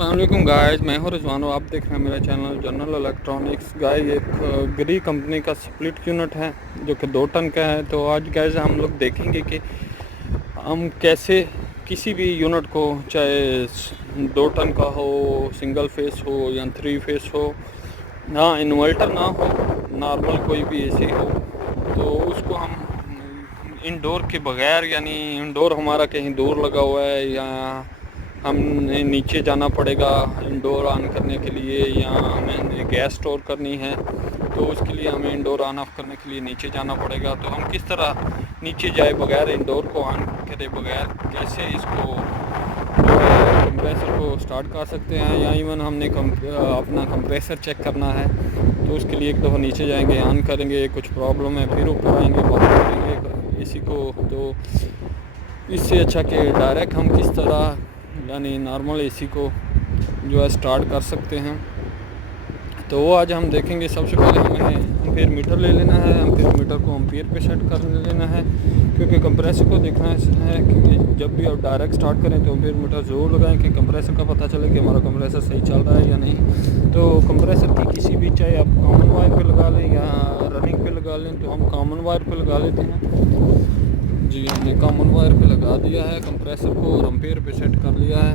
अस्सलाम वालेकुम गाइस, मैं हूं रिजवान और आप देख रहे हैं मेरा चैनल जनरल इलेक्ट्रॉनिक्स। गाइस एक ग्री कंपनी का स्प्लिट यूनिट है जो कि 2 टन का है। तो आज गाइस हम लोग देखेंगे कि हम कैसे किसी भी यूनिट को, चाहे 2 टन का हो, सिंगल फेस हो या 3 फेस हो, ना इन्वर्टर ना हो, नॉर्मल कोई भी एसी हो, तो उसको हम इंडोर के बगैर, यानी इंडोर हमारा कहीं दूर लगा हुआ है या हमें नीचे जाना पड़ेगा इंडोर ऑन करने के लिए, या हमें गैस स्टोर करनी है तो उसके लिए हमें इंडोर ऑन ऑफ करने के लिए नीचे जाना पड़ेगा। तो हम किस तरह नीचे जाए बगैर, इंडोर को ऑन करे बगैर, कैसे इसको कंप्रेसर को स्टार्ट कर सकते हैं। या इवन हमने अपना कंप्रेसर चेक करना है तो उसके लिए एक दफ़ा नीचे जाएंगे, ऑन करेंगे, कुछ प्रॉब्लम है, फिर ऊपर आएंगे, बात करेंगे एसी को। तो इससे अच्छा कि डायरेक्ट हम किस तरह यानी नॉर्मल एसी को जो है स्टार्ट कर सकते हैं, तो वो आज हम देखेंगे। सबसे पहले हमें एम्पीयर मीटर ले लेना है। एम्पीयर मीटर को एम्पीयर पे सेट कर लेना है, क्योंकि कंप्रेसर को देखना है कि जब भी आप डायरेक्ट स्टार्ट करें तो एम्पीयर मीटर ज़रूर लगाएं कि कंप्रेसर का पता चले कि हमारा कंप्रेसर सही चल रहा है या नहीं। तो कंप्रेसर की किसी भी, चाहे आप कॉमन वायर पे लगा लें या रनिंग पे लगा लें, तो हम कॉमन वायर पे लगा लेते हैं जी। हमने कॉमन वायर पे लगा दिया है कंप्रेसर को और एम्पीयर पे सेट कर लिया है।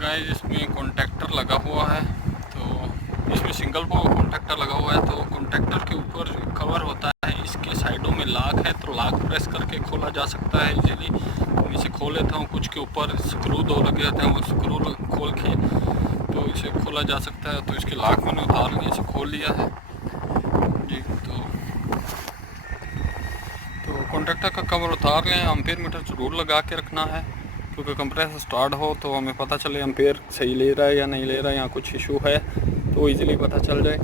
गाइस इसमें कॉन्टैक्टर लगा हुआ है, तो इसमें सिंगल कॉन्टैक्टर लगा हुआ है। तो कॉन्टैक्टर के ऊपर कवर होता है, इसके साइडों में लॉक है, तो लॉक प्रेस करके खोला जा सकता है इजीली। मैं इसे खोल लेता हूँ। कुछ के ऊपर स्क्रू 2 लगे होते हैं, वो स्क्रू खोल के तो इसे खोला जा सकता है। तो इसके लॉक मैंने उतार लिया, इसे खोल लिया है जी। तो कॉन्टैक्टर का कवर उतार लें। एम्पीयर मीटर ज़रूर लगा के रखना है, क्योंकि कंप्रेसर स्टार्ट हो तो हमें पता चले एम्पीयर सही ले रहा है या नहीं ले रहा है, या कुछ इशू है तो इजीली पता चल जाए।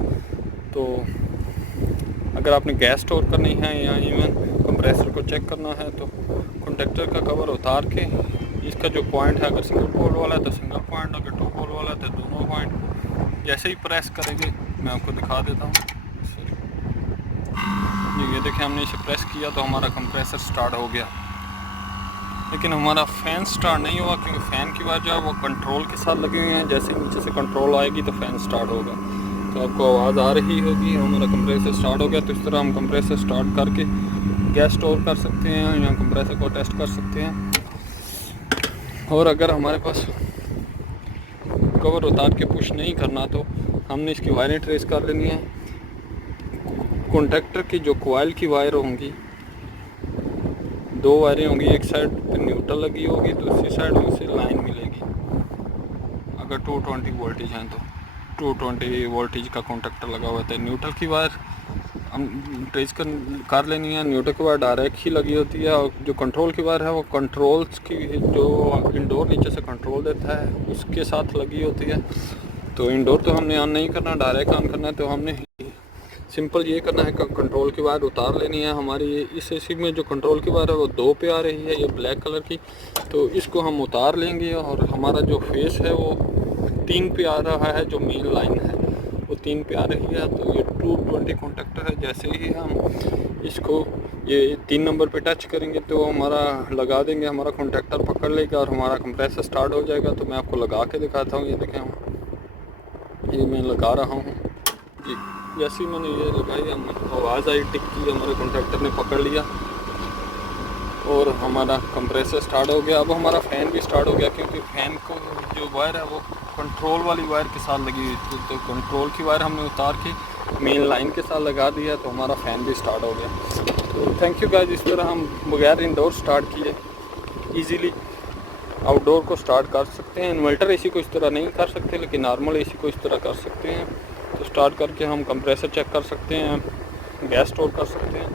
तो अगर आपने गैस स्टोर करनी है या इवन कंप्रेसर को चेक करना है, तो कॉन्टैक्टर का कवर उतार के इसका जो पॉइंट है, अगर सिंगल पोल वाला है तो सिंगल पॉइंट, अगर 2 पोल वाला है तो दोनों पॉइंट जैसे ही प्रेस करेंगे, मैं आपको दिखा देता हूँ जी। ये देखिए, हमने इसे प्रेस किया तो हमारा कंप्रेसर स्टार्ट हो गया, लेकिन हमारा फ़ैन स्टार्ट नहीं हुआ, क्योंकि फ़ैन की बात जो है वो कंट्रोल के साथ लगे हुए हैं। जैसे नीचे से कंट्रोल आएगी तो फ़ैन स्टार्ट होगा, तो आपको आवाज़ आ रही होगी हमारा कंप्रेसर स्टार्ट हो गया। तो इस तरह हम कंप्रेसर स्टार्ट करके गैस स्टोर कर सकते हैं या कंप्रेसर को टेस्ट कर सकते हैं। और अगर हमारे पास कवर उतार के पुश नहीं करना, तो हमने इसकी वायरें ट्रेस कर लेनी है। कॉन्टैक्टर की जो कॉइल की वायर होंगी, 2 वायरें होंगी, एक साइड पे न्यूट्रल लगी होगी, दूसरी साइड से लाइन मिलेगी। अगर 220 वोल्टेज हैं तो 220 वोल्टेज का कॉन्टैक्टर लगा हुआ है। न्यूट्रल की वायर हम ट्रेस कर लेनी है। न्यूट्रल की वायर डायरेक्ट ही लगी होती है, और जो कंट्रोल की वायर है वो कंट्रोल्स की, जो इंडोर नीचे से कंट्रोल देता है, उसके साथ लगी होती है। तो इंडोर तो हमने ऑन नहीं करना, डायरेक्ट ऑन करना है। तो हमने सिंपल ये करना है कि कंट्रोल की वायर उतार लेनी है। हमारी इस एसी में जो कंट्रोल की वायर है वो 2 पे आ रही है, ये ब्लैक कलर की, तो इसको हम उतार लेंगे। और हमारा जो फेस है वो 3 पे आ रहा है, जो मेन लाइन है वो 3 पे आ रही है। तो ये 220 कॉन्टैक्टर है। जैसे ही हम इसको ये 3 नंबर पे टच करेंगे तो हमारा लगा देंगे, हमारा कॉन्टैक्टर पकड़ लेगा और हमारा कंप्रेसर स्टार्ट हो जाएगा। तो मैं आपको लगा के दिखाता हूँ। ये देखें, ये मैं लगा रहा हूँ जी। जैसे ही मैंने ये लगाई, हम आवाज़ आई टिक की, हमारे कॉन्ट्रैक्टर ने पकड़ लिया और हमारा कंप्रेसर स्टार्ट हो गया। अब हमारा फ़ैन भी स्टार्ट हो गया, क्योंकि फ़ैन को जो वायर है वो कंट्रोल वाली वायर के साथ लगी हुई थी। तो कंट्रोल की वायर हमने उतार के मेन लाइन के साथ लगा दिया, तो हमारा फ़ैन भी स्टार्ट हो गया। तो थैंक यू गाइस। इस तरह हम बगैर इंडोर स्टार्ट किए ईज़िली आउटडोर को स्टार्ट कर सकते हैं। इन्वर्टर एसी को इस तरह नहीं कर सकते, लेकिन नॉर्मल एसी को इस तरह कर सकते हैं। तो स्टार्ट करके हम कंप्रेसर चेक कर सकते हैं, गैस स्टोर कर सकते हैं,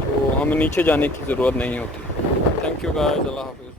तो हमें नीचे जाने की ज़रूरत नहीं होती। थैंक यू गाइस, अल्लाह हाफ़िज़।